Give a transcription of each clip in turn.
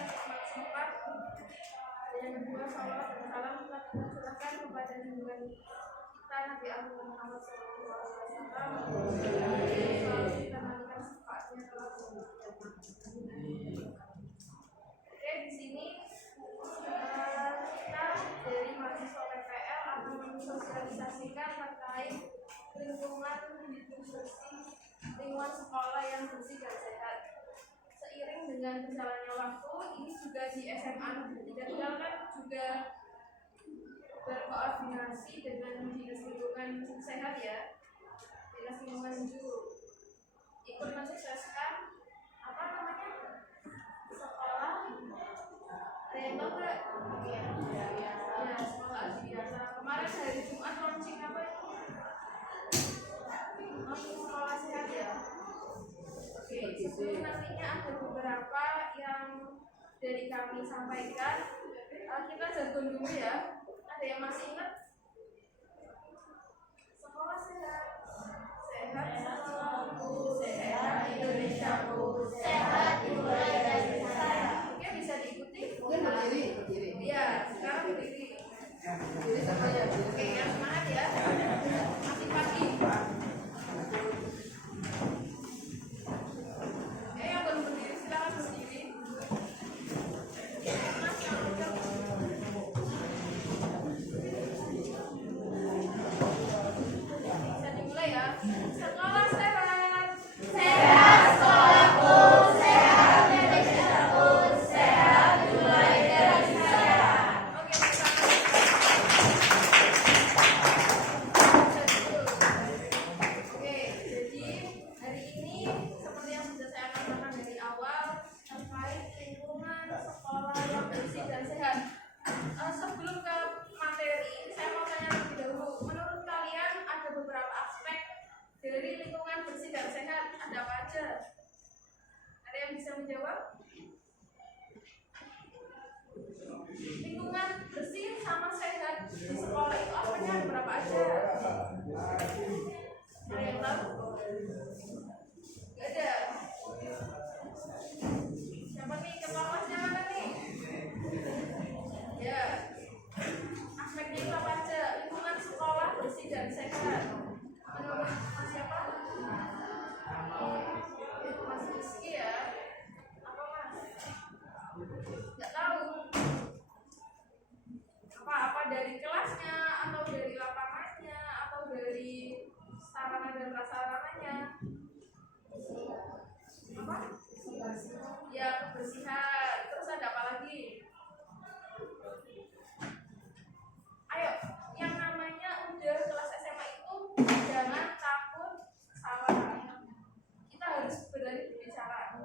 sehat sempat. Yang kedua, salawat dan salam kita curahkan kepada junjungan kita Nabi Muhammad SAW. Selalu kita nantikan sifatnya telah Oke, di sini kita dari mahasiswa PPL akan mensosialisasikan terkait lingkungan hidup bersih, lingkungan sekolah yang bersih dan sehat. Seiring dengan berjalannya waktu, ini juga di SMA Negeri 3 Tegal kan juga berkoordinasi dengan dinas lingkungan sehat ya, dinas lingkungan hidup ikut mensukseskan apa namanya sekolah Rembang nggak? Ya, sekolah biasa. Kemarin hari Jumat launching apa itu? Sekolah sehat ya. Oke, sebelum nantinya ada beberapa yang dari kami sampaikan, kita jargon dulu ya. Ada yang masih ingat? Sekolah sehat, sehat selalu, sehat Indonesiaku, sehat dimulai dari saya. Oke, bisa diikuti? Mungkin berdiri. Iya, sekarang berdiri. Berdiri semuanya. Oke, yang semangat ya. Masih pagi. Yang belum berdiri silakan berdiri. Mas yang udah. Bisa dimulai ya. Sekolah sehat. Sehat sekolahku, sehat Indonesiaku, sehat dimulai dari saya. Oke, Oke, jadi hari ini seperti yang sudah saya katakan dari awal terkait lingkungan sekolah yang bersih dan sehat. Sebelum ke materi, saya mau tanya lebih dahulu. Menurut kalian ada beberapa aspek dari lingkungan bersih dan sehat. Ada apa aja? Ada yang bisa menjawab? Lingkungan bersih sama sehat di sekolah itu aspeknya ada berapa aja? Ada yang tahu? Gak ada. Siapa nih ketua kelasnya mana nih? Ya. Aspeknya itu apa aja? Lingkungan sekolah bersih dan sehat. Menurut Mas siapa? Mas Rizky ya. Apa Mas? Gak tahu. Apa dari kelasnya atau dari lapangannya atau dari sarana dan prasarananya? Apa? Ya, kebersihan. Terus ada apa lagi? Ayo, yang namanya udah kelas SMA itu jangan takut salah. Kita harus berani berbicara.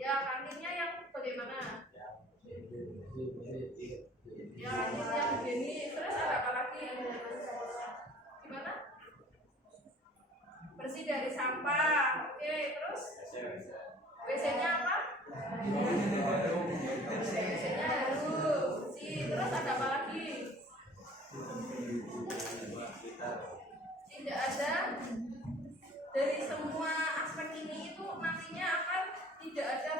Ya, kantinnya yang bagaimana? Ya, yang begini. Terus ada apa lagi? Gimana? Bersih dari sampah. Oke, terus? WC-nya apa? WC-nya harus bersih. Terus ada apa lagi? Tidak ada. Dari semua aspek ini itu nantinya akan tidak ada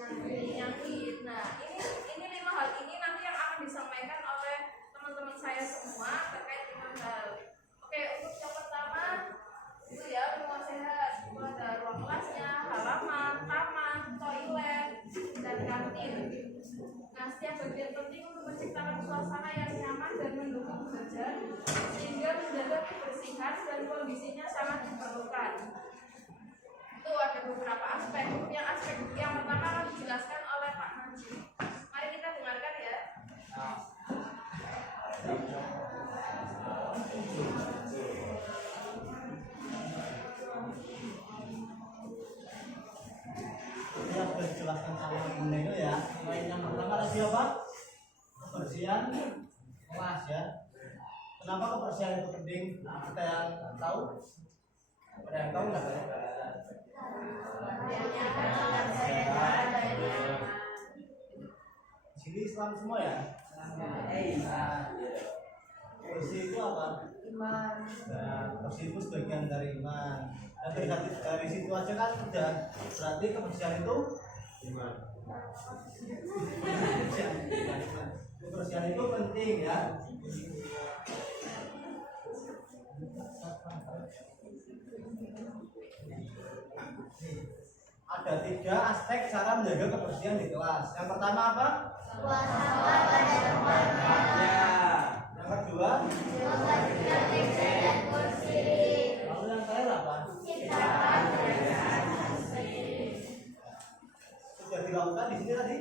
penyakit. Nah, ini 5 hal ini nanti yang akan disampaikan oleh teman-teman saya semua terkait dengan hal. Oke, untuk yang pertama itu ya lingkungan sehat. Itu ada ruang kelasnya, halaman, taman, toilet, dan kantin. Nah, setiap bagian penting untuk menciptakan suasana yang nyaman dan mendukung belajar sehingga menjaga kebersihan dan kondisinya sangat diperlukan. Itu ada beberapa aspek. Yang aspek yang pertama akan dijelaskan oleh Pak Najib. Mari kita dengarkan ya. Ya, sudah dijelaskan sama Bunda itu ya. Yang pertama tadi apa? Kebersihan kelas ya. Kenapa kebersihan itu penting? Kita yang tahu? Ada yang tahu nggak? Di sini Islam semua ya. Bersih itu apa? Iman. Nah, bersih itu sebagian dari iman. Dan dari situ aja kan udah berarti kebersihan itu Kebersihan itu penting ya. Ada 3 aspek cara menjaga kebersihan di kelas. Yang pertama apa? Buang sampah pada tempatnya. Yang kedua? Membersihkan meja dan kursi. Lalu yang terakhir apa? Ciptakan keadaan. Sudah dilakukan di sini tadi?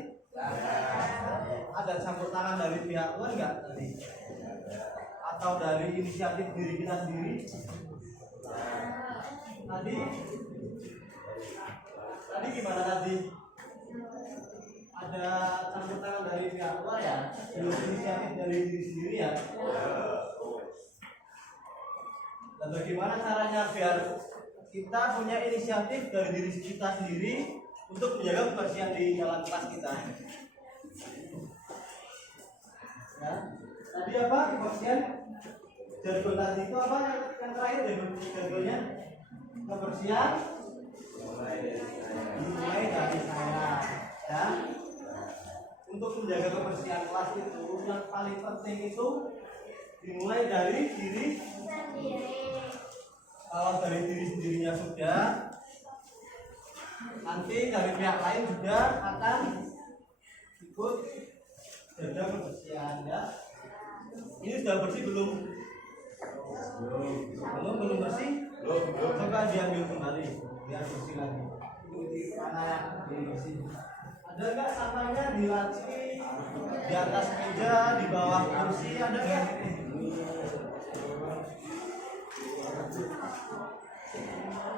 Ada campur tangan dari pihak luar enggak tadi? Atau dari inisiatif diri kita sendiri? Tadi gimana tadi? Ada campur tangan dari pihak luar ya? Belum inisiatif dari diri sendiri ya? Dan bagaimana caranya biar kita punya inisiatif dari diri kita sendiri untuk menjaga kebersihan di dalam kelas kita? Ya, tadi apa kebersihan? Jargon tadi itu apa yang terakhir jargonnya? Kebersihan dimulai dari saya. Ya. Untuk menjaga kebersihan kelas itu yang paling penting itu dimulai dari diri Sendiri. Kalau dari diri sendirinya sudah, nanti dari pihak lain juga akan ikut jaga kebersihan ya. Ini sudah bersih belum? Belum bersih? Coba diambil kembali biar bersih lagi. Mana yang belum bersih? Ada nggak sampahnya di laci, di atas meja, di bawah kursi? Ada nggak?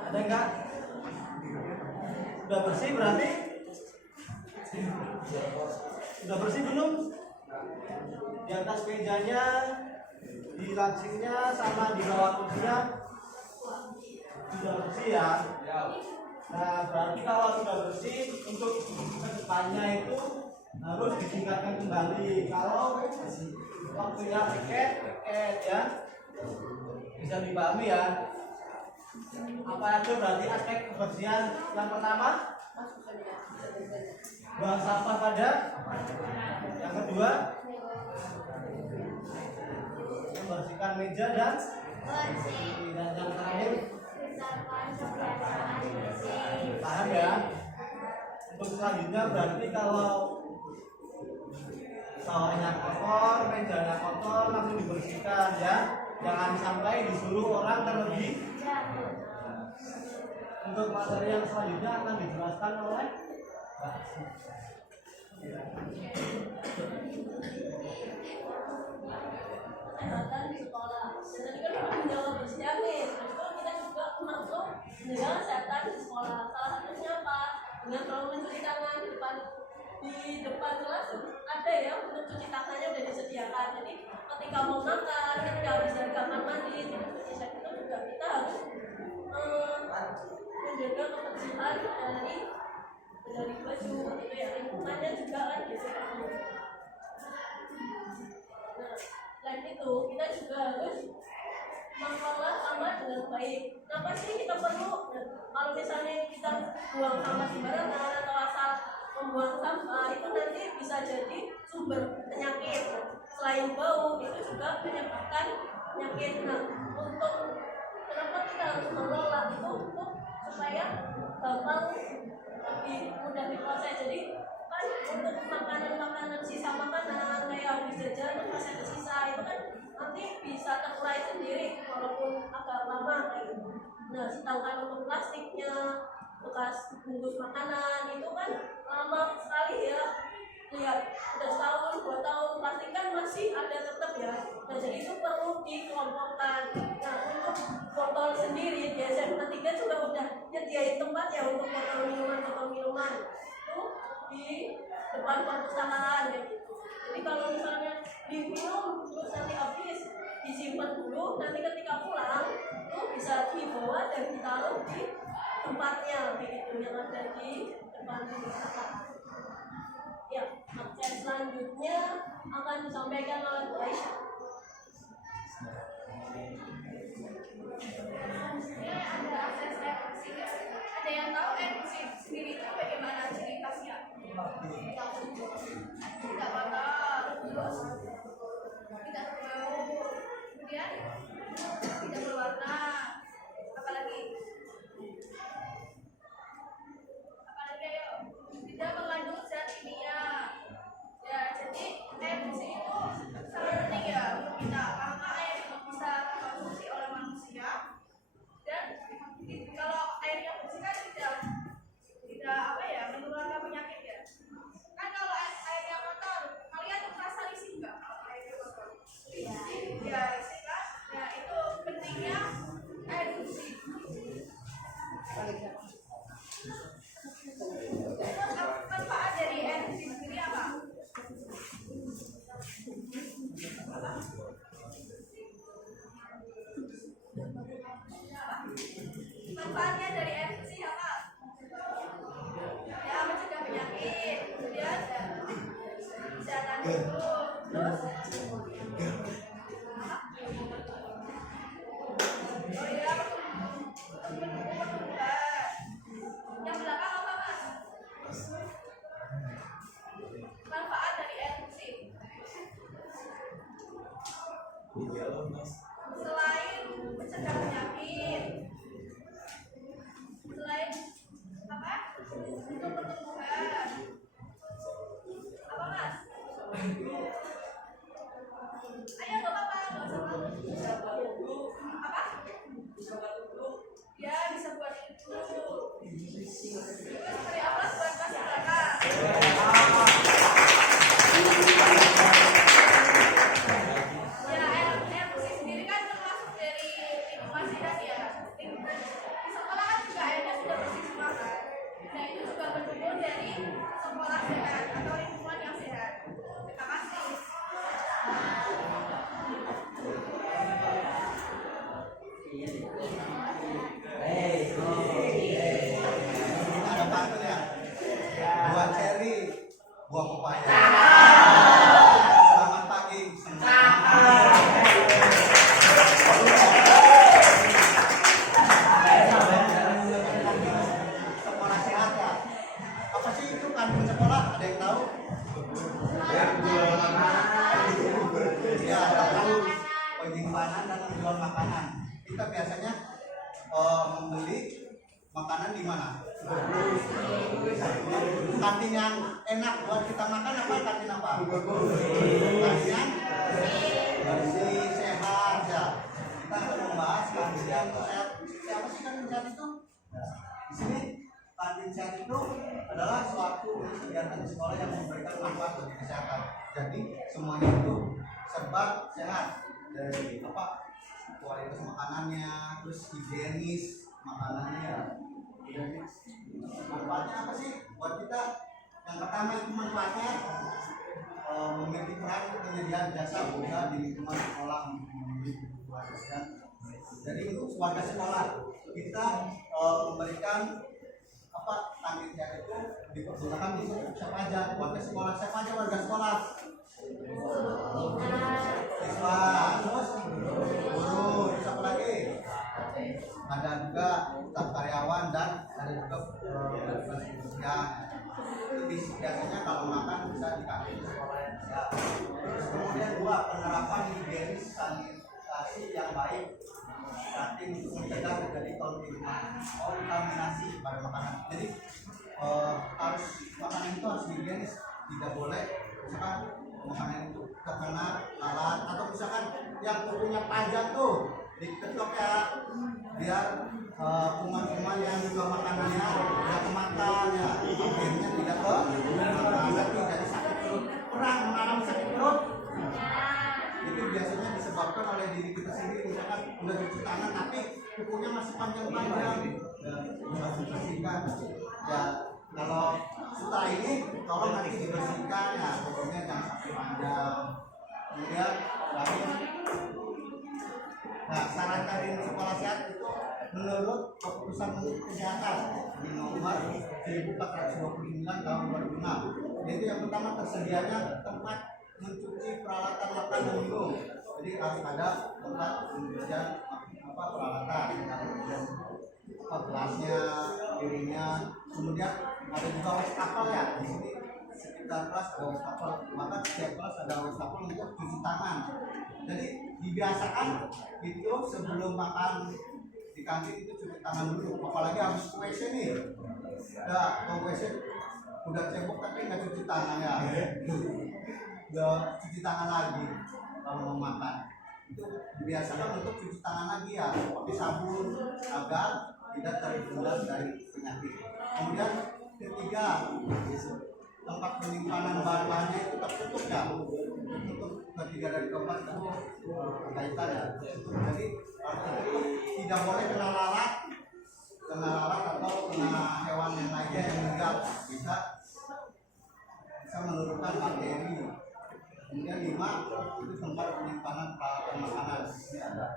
Ada nggak? Sudah bersih berarti? Sudah bersih belum? Di atas mejanya, di lancingnya, sama di bawah kursinya sudah bersih ya? Nah berarti kalau sudah bersih, untuk kedepannya itu harus ditingkatkan kembali. Kalau waktunya tiket ya, bisa dipahami ya. Apa itu berarti aspek kebersihan? Yang pertama, buang sampah pada. Yang kedua, membersihkan meja dan Bersih. dan yang terakhir, Ciptakan keadaan bersih. paham ya? Untuk selanjutnya berarti kalau sawahnya kotor, mejanya kotor, langsung dibersihkan ya. Jangan sampai disuruh orang terlebih. Untuk materi yang selanjutnya akan dijelaskan oleh Mbak Asih. Kesehatan di sekolah. Dan tadi kan kita menjaga kebersihan nih. Terus kita juga masuk menjaga kesehatan di sekolah. Salah satunya apa? Dengan selalu mencuci tangan di depan kelas ada ya untuk cuci tangannya udah disediakan. Jadi ketika mau makan, ketika habis dari kamar mandi, itu juga kita harus menjaga kebersihan dari baju itu ya, lingkungannya juga kan gitu. Nah, selain itu kita juga harus mengelola sampah dengan baik. Kenapa sih kita perlu? Nah, kalau misalnya kita buang sampah sembarangan atau asal membuang sampah, itu nanti bisa jadi sumber penyakit. Selain bau, itu juga menyebabkan penyakit. Nah, untuk kenapa kita harus mengelola itu untuk supaya gampang lebih mudah diproses. Jadi kan untuk makanan sisa makanan kayak habis jajan terus masih ada sisa itu kan nanti bisa terurai sendiri walaupun agak lama kayak gitu. Nah sedangkan untuk plastiknya bekas bungkus makanan itu kan lama sekali ya. Lihat udah setahun 2 tahun plastik kan masih ada tetap ya. Nah jadi itu perlu dikelompokkan. Nah untuk botol sendiri di SMA 3 juga udah nyediain tempat ya untuk botol minuman itu di depan perpustakaan kayak gitu. Jadi kalau misalnya diminum terus nanti habis disimpan dulu, nanti ketika pulang itu bisa dibawa dan ditaruh di tempatnya begitu yang ada di depan perpustakaan. Ya, materi selanjutnya akan disampaikan oleh Bu Aisyah. Ada yang tahu sendiri itu bagaimana ciri khasnya? tidak kotor, terus tidak berbau, kemudian tidak berwarna, apalagi ayo, tidak mengandung zat kimia. Ya, jadi air bersih itu sangat penting ya untuk kita karena air itu bisa dikonsumsi oleh manusia dan kalau air yang bersih kan tidak apa ya menularkan penyakit ya. Kan kalau air yang kotor, kalian tuh merasa risih nggak kalau air yang kotor? Ya risih kan? Nah itu pentingnya air bersih. Terus manfaat dari air bersih sendiri apa? Manfaatnya dari air bersih apa? Ya mencegah penyakit, kemudian kesehatan tubuh, terus oh iya pertumbuhan. Yang belakang apa mas? Manfaat dari air bersih selain mencegah penyakit, selain apa? Untuk pertumbuhan. Apa mas? Ayo nggak apa-apa, nggak usah malu. Apa? Ya bisa buat itu. Terus dari alas buat pas belakang. Ya air bersih sendiri kan termasuk dari lingkungan sehat ya. Di sekolah kan juga airnya sudah bersih semua kan. Nah itu juga bertumbuh dari sekolah sehat atau lingkungan yang sehat. Terima kasih. Ada pantun ya. Buah ceri, buah pepaya. Selamat pagi semua. Sekolah sehat ya. Apa sih itu kandung sekolah? Ada yang tahu? Ya, tahu penyimpanan dan menjual makanan. Kita biasanya membeli makanan di mana? Kantin yang enak buat kita makan apa? Kantin apa? Kantin yang bersih, sehat ya. Kita akan membahas kantin yang sehat. Siapa sih kantin sehat itu? Di sini kantin sehat itu adalah suatu kegiatan sekolah yang memberikan manfaat bagi kesehatan. Jadi semuanya itu serba sehat dari apa? Kualitas makanannya, terus higienis makanannya. Manfaatnya apa sih buat kita? Yang pertama itu manfaatnya memiliki peran penyediaan jasa boga di lingkungan sekolah untuk memiliki kebersihan. Jadi untuk warga sekolah kita memberikan apa kantin sehat itu dipergunakan di siapa aja warga sekolah, siapa aja warga sekolah? Siswa, terus guru, siapa lagi? Ada juga staf karyawan dan ada juga kebersihan. Itu biasanya kalau makan bisa di kantin sekolah yang siap. Terus kemudian dua, penerapan higienis sanitasi yang baik kantin untuk mencegah terjadi kontaminasi pada makanan. Jadi harus makanan itu harus higienis, tidak boleh misalkan makanan itu terkena lalat atau misalkan yang kukunya panjang tuh diketok ya biar kuman-kuman yang juga makanannya tidak kemakan ya akhirnya tidak ke makanan jadi sakit perut. Pernah mengalami sakit perut? Itu biasanya disebabkan oleh diri kita sendiri, misalkan udah cuci tangan tapi kukunya masih panjang-panjang ya harus dibersihkan ya. Kalau setelah ini tolong nanti dibersihkan ya, pokoknya jangan sampai panjang. Kemudian lagi nah saran dari sekolah sehat itu menurut keputusan Menteri Kesehatan nomor 1429 tahun 2006 yaitu yang pertama tersedianya tempat mencuci peralatan makan dan minum. Jadi harus ada tempat pencucian apa peralatan gelasnya, piringnya, kemudian ada juga wastafel ya di sini kita kelas ada wastafel, maka setiap kelas ada wastafel untuk cuci tangan. Jadi dibiasakan itu sebelum makan di kantin itu cuci tangan dulu, apalagi habis ke WC nih. Udah ke WC udah cebok tapi nggak cuci tangan ya. Udah cuci tangan lagi kalau mau makan. Itu dibiasakan untuk cuci tangan lagi ya, pakai sabun agar tidak tertular dari penyakit. Kemudian ketiga, tempat penyimpanan bahan-bahannya itu tertutup ya. Untuk ketiga dari keempat itu kaitan ya. Jadi tidak boleh kena lalat atau kena hewan yang lainnya yang meninggal, bisa menurunkan bakteri. Kemudian 5 itu tempat penyimpanan peralatan makanan. Ini ada.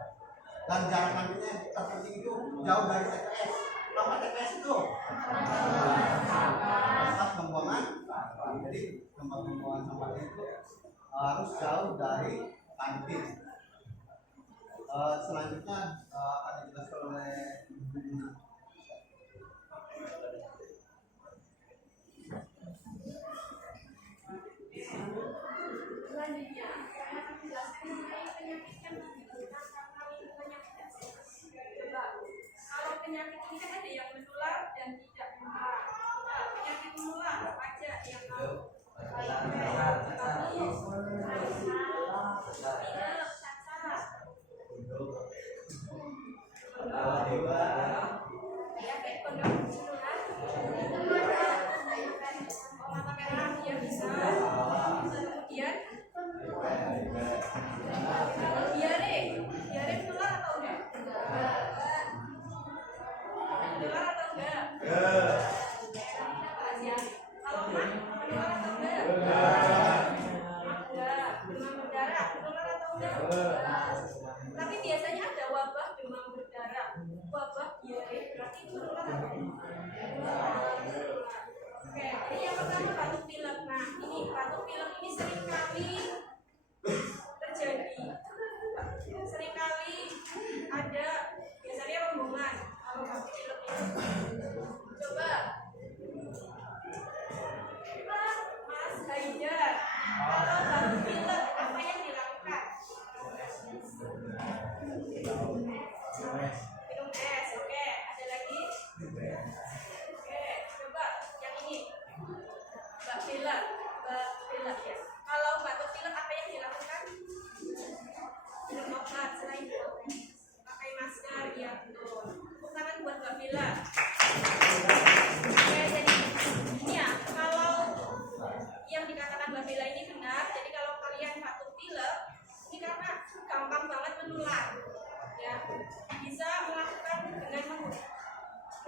Dan jarak amannya yang terpenting itu jauh dari TPS. Apa TPS itu? Tempat pembuangan. Jadi tempat pembuangan sampahnya itu harus jauh dari kantin. Selanjutnya akan dijelaskan oleh Ibu Nina. Selanjutnya, saya akan menjelaskan mengenai penyakit yang menyebabkan karena lingkungan yang tidak sehat. Coba, kalau penyakit ini kan ada yang menular dan tidak menular. Nah, penyakit menular apa aja yang tahu? Ya, kayak kondom menular. Itu ada mata merah, dia bisa. Kemudian kalau diare menular atau enggak? Menular atau enggak? Kalau mah menular atau enggak? Enggak. Demam berdarah menular atau enggak? Tapi biasanya ada wabah demam berdarah, wabah diare, berarti itu menular atau enggak? Oke, ini yang pertama batuk pilek. Nah, ini batuk pilek ini sering kali terjadi. Sering kali ada, biasanya rombongan kalau batuk pilek ini. Coba, Mas Haidar, kalau batuk pilek apa yang dilakukan? Minum es. Oke, ada lagi? Oke, coba yang ini. Mbak Bella ya. Kalau batuk pilek apa yang dilakukan? Minum obat selain itu. Pakai masker, ya betul. Tepuk tangan buat Mbak Bella. Oke, jadi ini ya, kalau yang dikatakan Mbak Bella ini benar. Jadi kalau kalian batuk pilek, ini karena gampang banget menular. Ya, bisa melakukan dengan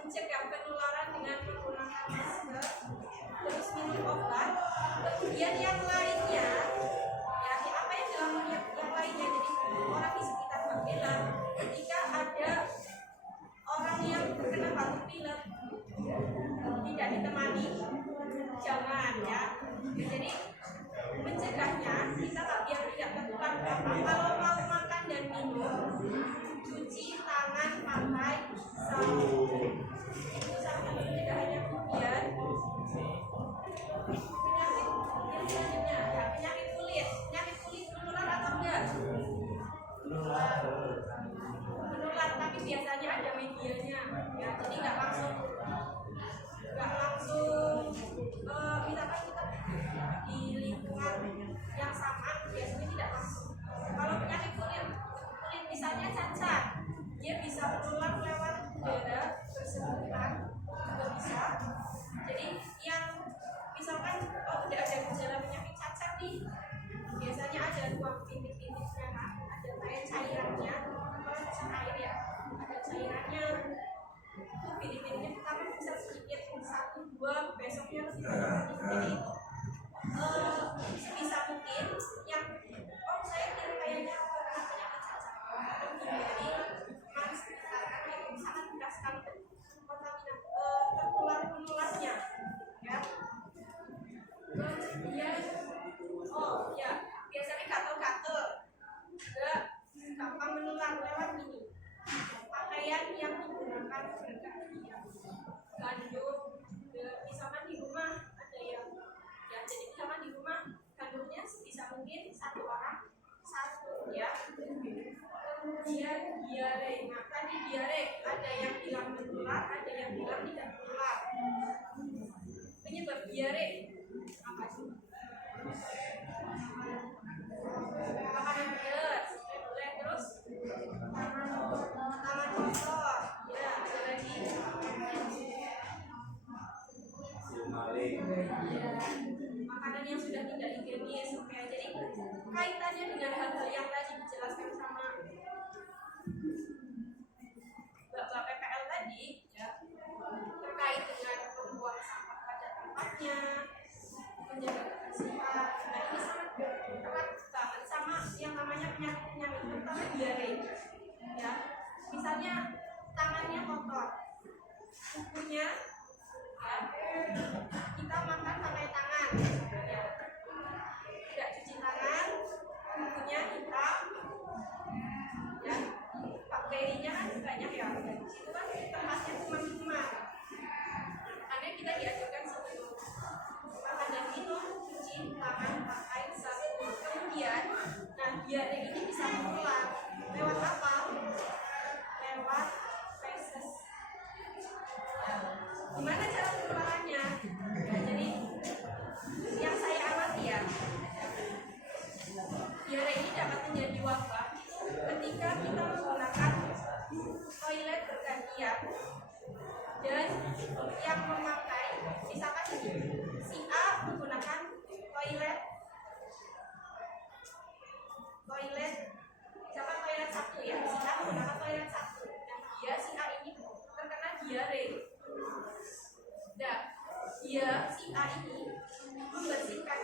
mencegah penularan dengan menggunakan masker, terus minum obat. Kemudian yang lainnya, ya apa yang dilakukan yang lainnya? Jadi orang di sekitar Mbak Bella, ketika ada orang yang terkena batuk pilek tidak ditemani, jangan ya. Jadi mencegahnya kita biar tidak tertular. Kalau mau makan dan minum, cuci tangan pakai sabun. Itu salah satu pencegahannya. Kemudian selanjutnya ya, penyakit kulit menular atau enggak? Menular, tapi biasanya ada medianya ya, jadi nggak langsung misalkan kita di lingkungan yang sama, biasanya tidak langsung. Kalau penyakit kulit misalnya cacar, dia bisa menular lewat udara bersentuhan, juga bisa. Jadi yang misalkan udah ada gejala penyakit cacar nih, biasanya ada ruang titik-titiknya kan, ada kayak cairannya, kalau cacar air ya, ada cairannya. Itu bintik-bintiknya pertama bisa sedikit 1-2, besoknya lebih banyak. Jadi itu sebisa mungkin yang saya kayaknya kena penyakit cacar. Jadi harus karena itu sangat mudah sekali tertularnya, ya. Kemudian, ya biasanya gatal-gatal juga gampang menular lewat ini. Pakaian yang menggunakan berganti, gandum, misalkan di rumah ada yang ya jadi makanan yang sudah tidak higienis. Oke, jadi kaitannya dengan hal-hal yang tadi dijelaskan sama Bapak PPL tadi, ya, terkait dengan membuang sampah pada tempatnya, menjaga kebersihan. Nah, ini sangat erat banget sama yang namanya penyakit-penyakit terutama diare. Ya, misalnya tangannya kotor, kukunya, ya, kita makan pakai tangan, ya, tidak cuci tangan, kukunya hitam, ya, bakterinya kan banyak ya, itu kan tempatnya kuman-kuman. Makanya kita diajarkan sebelum makan dan minum cuci tangan pakai sabun. Kemudian, nah diare ini bisa menular lewat apa? Lewat feses. Gimana cara penularannya? Ya, jadi yang saya amati ya, diare ini dapat menjadi wabah itu ketika kita menggunakan toilet bergantian dan yang memakai, misalkan si A menggunakan toilet misalkan toilet satu ya, si A menggunakan toilet satu, dan dia si A ini terkena diare. Nah, dia si A ini membersihkan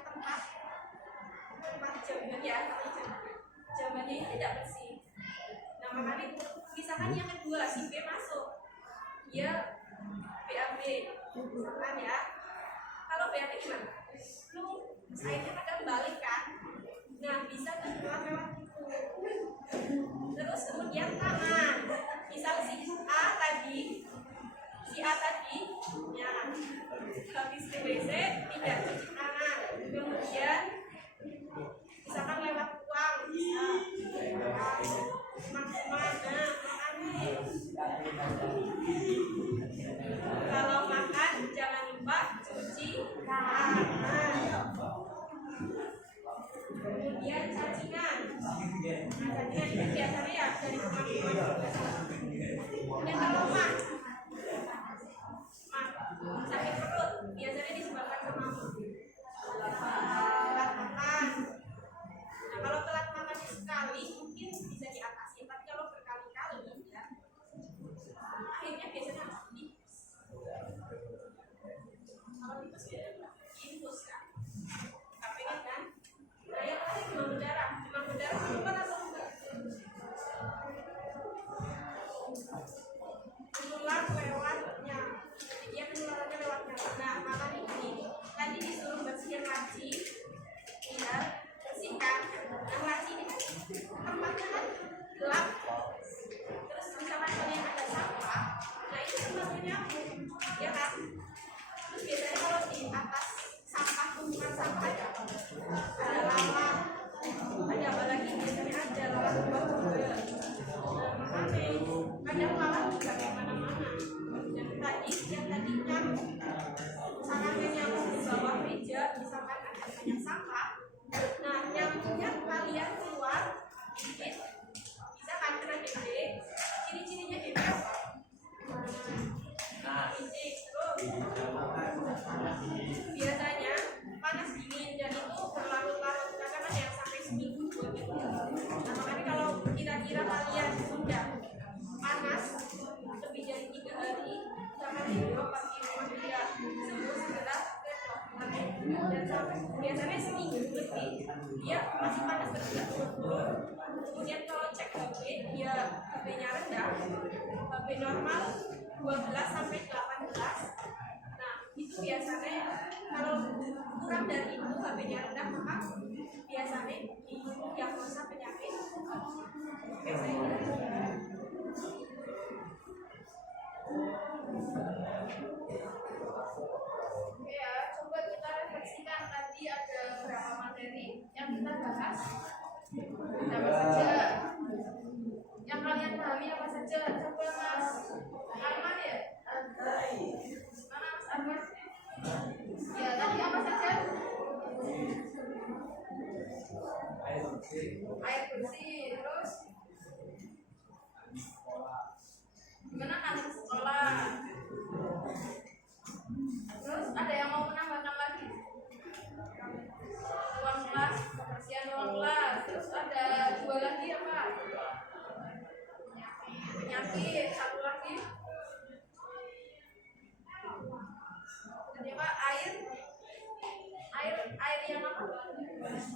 tempat jamban ya, jambannya ini tidak bersih. Nah, makanya misalkan yang kedua si B masuk, dia BAB, misalkan ya, kalau BAB gimana? Lu airnya kadang balik kan? Nah, bisa keluar lewat itu. Terus kemudian tangan, misal si A tadi ya habis TBC tidak cuci tangan, kemudian misalkan lewat uang bisa kalau makan jangan lupa cuci tangan. Kemudian cacingan, nah cacingan ini biasanya ya dari kuman-kuman. Kemudian kalau sakit perut biasanya disebabkan sama telat makan. Nah, kalau telat makan sekali mungkin bisa diatasi, tapi kalau berkali-kali ya akhirnya biasanya harus dipus. Kalau dipus biasanya infus kan, nggak pengen kan? Nah, yang terakhir demam berdarah keluar atau enggak? Menular lewatnya, jadi dia penularannya lewatnya. Nah, makanya ini tadi disuruh bersihin laci, ya, bersihkan. Nah, laci ini kan tempatnya kan gelap, terus misalkan yang ada sampah, nah itu tempatnya nyamuk, ya kan? Terus biasanya kalau di atas sampah, tumpukan sampah ada lalat, ada apa lagi? Biasanya ada lalat buah juga. Nah, makanya kadang lalat juga kayak mana-mana. Dan tadi yang tadi nyamuk, sarangnya nyamuk di bawah meja, misalkan ada banyak sampah. Nah, nyamuknya kalian keluar dikit, bisa kan kena DB. Ciri-cirinya DB apa? Fisik, terus biasanya panas dingin dan itu berlarut-larut, kadang ada yang sampai seminggu 2 minggu. Nah, makanya kalau kira-kira kalian sudah panas lebih dari 3 hari sama tidur pas di rumah tidak sembuh segera ke dokter. Dan sampai biasanya seminggu lebih dia masih panas terus tidak turun. Kemudian kalau cek HB, dia HB-nya rendah, HB normal 12 sampai 18. Nah, itu biasanya kalau kurang dari itu HB-nya rendah, maka biasanya didiagnosa penyakit. Oke, saya Oke ya, coba kita refleksikan tadi ada berapa materi yang kita bahas. Apa saja? Yang kalian pahami apa saja? Coba Mas Arman ya? Mana Mas Arman? Ya, tadi apa saja? Air bersih, terus gimana kan sekolah?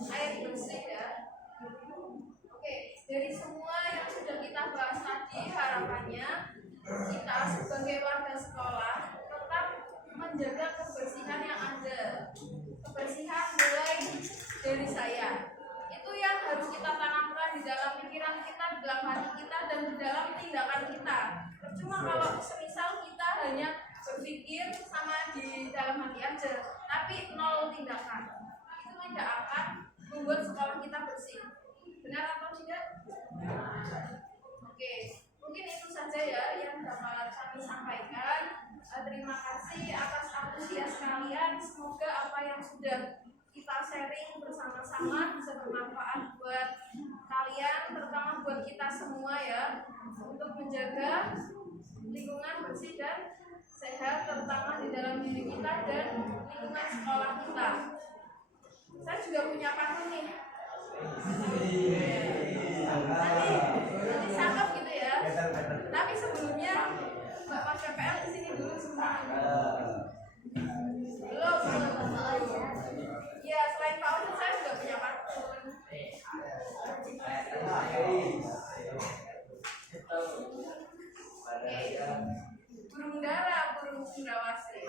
air bersih ya. Oke, dari semua yang sudah kita bahas tadi, harapannya kita sebagai warga sekolah tetap menjaga kebersihan yang ada. Kebersihan mulai dari saya. Itu yang harus kita tanamkan di dalam pikiran kita, di dalam hati kita, dan di dalam tindakan kita. Percuma kalau semisal kita hanya berpikir sama di dalam hati aja, tapi nol tindakan. Itu tidak akan membuat sekolah kita bersih. Benar atau tidak? Oke, mungkin itu saja ya yang dapat kami sampaikan. Terima kasih atas antusias kalian. Semoga apa yang sudah kita sharing bersama-sama bisa bermanfaat buat kalian, terutama buat kita semua ya, untuk menjaga lingkungan bersih dan sehat, terutama di dalam diri kita dan lingkungan sekolah kita. Saya juga punya pantun nih. Nanti cakep gitu ya. Tapi sebelumnya Bapak CPL di sini dulu semua. Belum. Ya, selain Pak Ustadz, saya juga punya pantun. Oke. Burung dara, burung cendrawasih.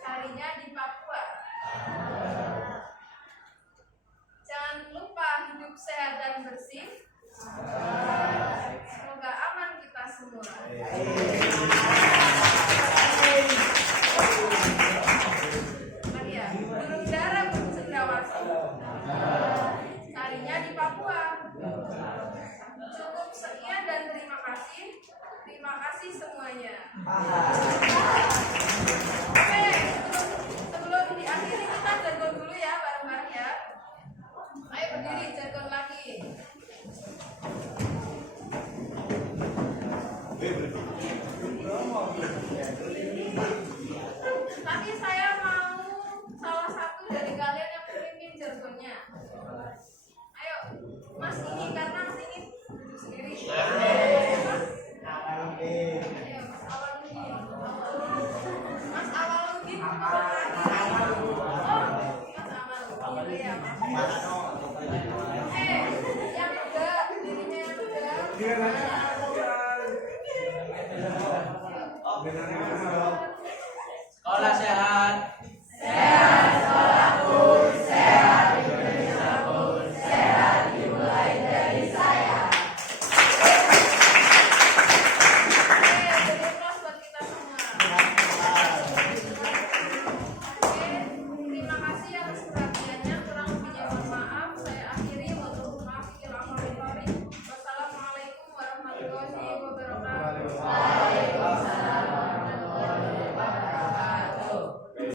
Carinya di Papua. Jangan lupa hidup sehat dan bersih. Semoga aman kita semua. Lagi ya, burung dara, burung cendrawasih. Carinya di Papua. Cukup sekian dan terima kasih. Terima kasih semuanya. Oke, sebelum diakhiri kita jargon dulu ya bareng-bareng ya. Ayo berdiri, jargon lagi. Tapi saya mau salah satu dari kalian yang memimpin jargonnya. Ayo, Mas ini karena Mas ini duduk sendiri. Ayo, Mas Awaludin. Mas Awaludin bukan lagi. Oh, Mas Awaludin ya. Yang muda, dirinya yang muda.